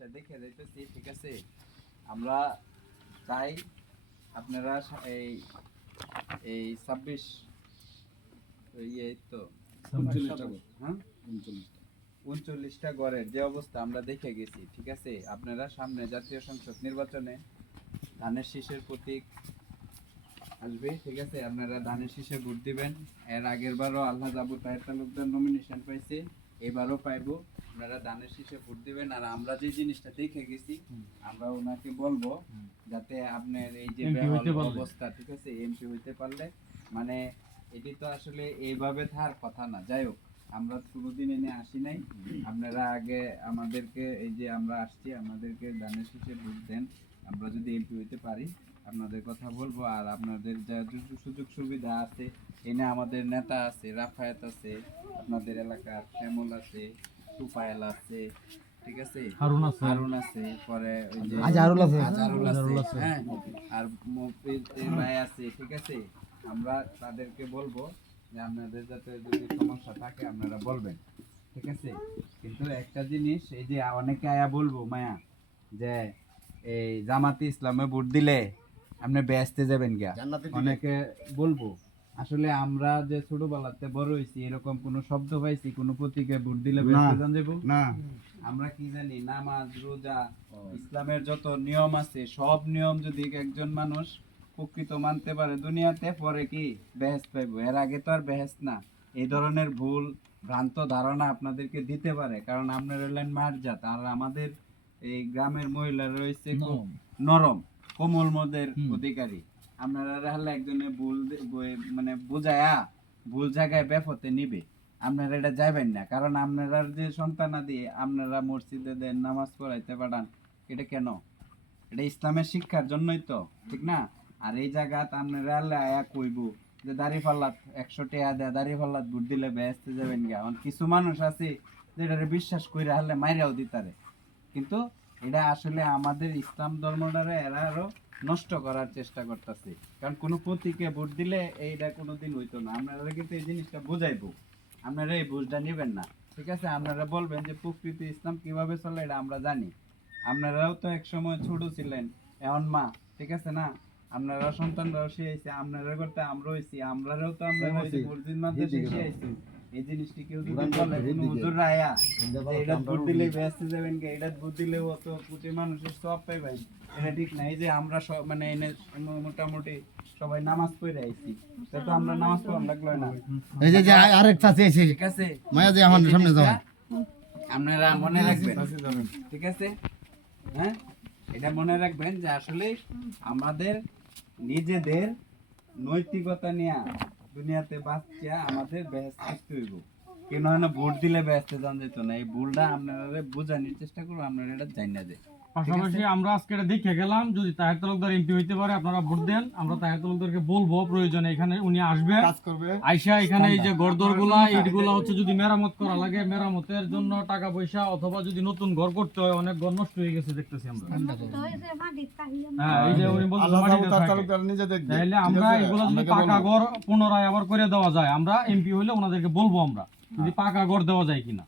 জিনিসটা দেখে যাইতেছি, ঠিক আছে? আমরা চাই আপনারা এই এই 26 ইয়ে তো 39টা হ্যাঁ 39টা ঘরের যে অবস্থা আমরা দেখে গেছি, ঠিক আছে? আপনারা সামনে জাতীয় সংসদ নির্বাচনে ধানের শীষের প্রতীক আসবে, ঠিক আছে? আপনারা ধানের শীষে ভোট দিবেন। এর আগের বারও আলহাজ আবু তাহের তালুকদার নমিনেশন পাইছে, এবারও পাইবো। আপনারা ধানের শীষে ভোট দিবেন। আর আমরা যে জিনিসটা দেখে গেছি আমরা ওনাকে বলবো যাতে আপনার এই যে অবস্থা, ঠিক আছে, এমপি হইতে পারলে মানে এটি তো আসলে এইভাবে থাকার কথা না। যাই হোক, আমরা কোনোদিন এনে আসি নাই। আপনারা আগে আমাদেরকে এই যে আমরা আসছি, আমাদেরকে ধানের শীষে ভোট দেন। আমরা যদি এমপি হইতে পারি আপনাদের কথা বলবো। আর আপনাদের যা সুযোগ সুবিধা আছে, এনে আমাদের নেতা আছে, রাফায়েত আছে, আপনাদের এলাকার শ্যামল আছে, তুফায়েল আছে, ঠিক আছে, হারুন আছে, পরে ওই যে আজহারুল আছে, হ্যাঁ, আর মফিজ ভাই আছে, ঠিক আছে? আমরা তাদেরকে বলবো যে আপনাদের যাতে যদি সমস্যা থাকে আপনারা বলবেন, ঠিক আছে? কিন্তু একটা জিনিস, এই যে অনেকে আয়া বলবো মায়া যে এই জামাতে ইসলামে ভোট দিলে আপনি বেহেশতে যাবেন গিয়া, অনেকে বলবো। আসলে আমরা যে ছোটবেলাতে বড় হইছি এরকম কোন শব্দ পাইছি কোন প্রতীকে ভোট দিলে বেহেশতে যান যাবো না? আমরা কি জানি, নামাজ রোজা ইসলামের যত নিয়ম আছে সব নিয়ম যদি একজন মানুষ প্রকৃত মানতে পারে দুনিয়াতে, পরে কি বেহেশত পাইবো। এর আগে তো আর বেহেশত না। এই ধরনের ভুল ভ্রান্ত ধারণা আপনাদেরকে দিতে পারে, কারণ আপনারা হলেন মারজাত। আর আমাদের এই গ্রামের মহিলারা রয়েছে খুব নরম কোমল মদের অধিকারী। আপনারা হলে একজনে ভুল মানে বুঝায়া ভুল জায়গায় বেফতে নিবে, আপনারা এটা যাবেন না। কারণ আপনারা যে সন্তানাদি আপনারা মসজিদে দেন, নামাজ পড়াইতে পাঠান, এটা কেন? এটা ইসলামের শিক্ষার জন্যই তো, ঠিক না? আর এই জায়গাত আপনারা আয়া কইব যে দাড়িপাল্লাত 100 টাকা দেয়, দাড়িপাল্লাত ভোট দিলে বেহেশতে যাবেন গা। কিছু মানুষ আছে যেটারে বিশ্বাস কইরা হলে মাইরাও দিতারে। কিন্তু এটা আসলে আমাদের ইসলাম ধর্মটারে এরা আরো নষ্ট করার চেষ্টা করতেছে। কারণ কোনো প্রতীকে ভোট দিলে এইটা কোনোদিন হইতো না। আপনারা কিন্তু এই জিনিসটা বুঝাইবো, আপনারা এই বুঝটা নেবেন না, ঠিক আছে? আপনারা বলবেন যে প্রকৃত ইসলাম কিভাবে চলে এটা আমরা জানি। আপনারাও তো এক সময় ছোট ছিলেন, এখন মা, ঠিক আছে না? আপনারা সন্তানরাও শিখাইছে, আপনারা করতে আমরা হইছি, আমরাও তো আমরা মসজিদ মাদ্রাসা শিখাইছি। এই জিনিসটি কেউ যদি বলে কোনো হুজুর রায়া এটা ভোট দিলে বেহেশতে যাবেন কে, এটা ভোট দিলে অত কোটি মানুষের সব পাইবেন, এটা ঠিক না। এই যে আমরা সব মানে এনে মোটামুটি সবাই নামাজ পড়ে আইছি, তো আমরা নামাজ পড়ার লাগলো না। এই যে আরেকটা আছে, ঠিক আছে, মায়া যে আমার সামনে যাও, আপনারা মনে রাখবেন, ঠিক আছে? হ্যাঁ, এটা মনে রাখবেন যে আসলে আমাদের নিজেদের নৈতিকতা নিয়ে দুনিয়াতে বাঁচিয়া আমাদের বেহেশতে হইব। কেন না ভোট দিলে বেহেশতে যান যেত না। এই ভুলটা আপনারা বোঝানোর চেষ্টা করবো, আপনারা এটা জানি না। যে পাশাপাশি আমরা আজকে এটা দেখে গেলাম, যদি তাহের তালুকদার এমপি হইতে পারে আপনারা ভোট দেন। আমরা তাহের তালুকদারকে বলবো প্রয়োজনে এখানে উনি আসবে, আইসা এখানে এই যে গড়দরগুলা ইটগুলা হচ্ছে যদি মেরামত করা লাগে মেরামতের জন্য টাকা পয়সা, অথবা যদি নতুন ঘর করতে হয়, অনেক ঘর নষ্ট হয়ে গেছে দেখতেছি আমরা। হ্যাঁ, এই যে উনি বলছেন তাহলে আমরা এগুলো যদি পাকা ঘর পুনরায় আবার করে দেওয়া যায়, আমরা এমপি হইলে ওনাদেরকে বলবো আমরা যদি পাকা ঘর দেওয়া যায় কিনা।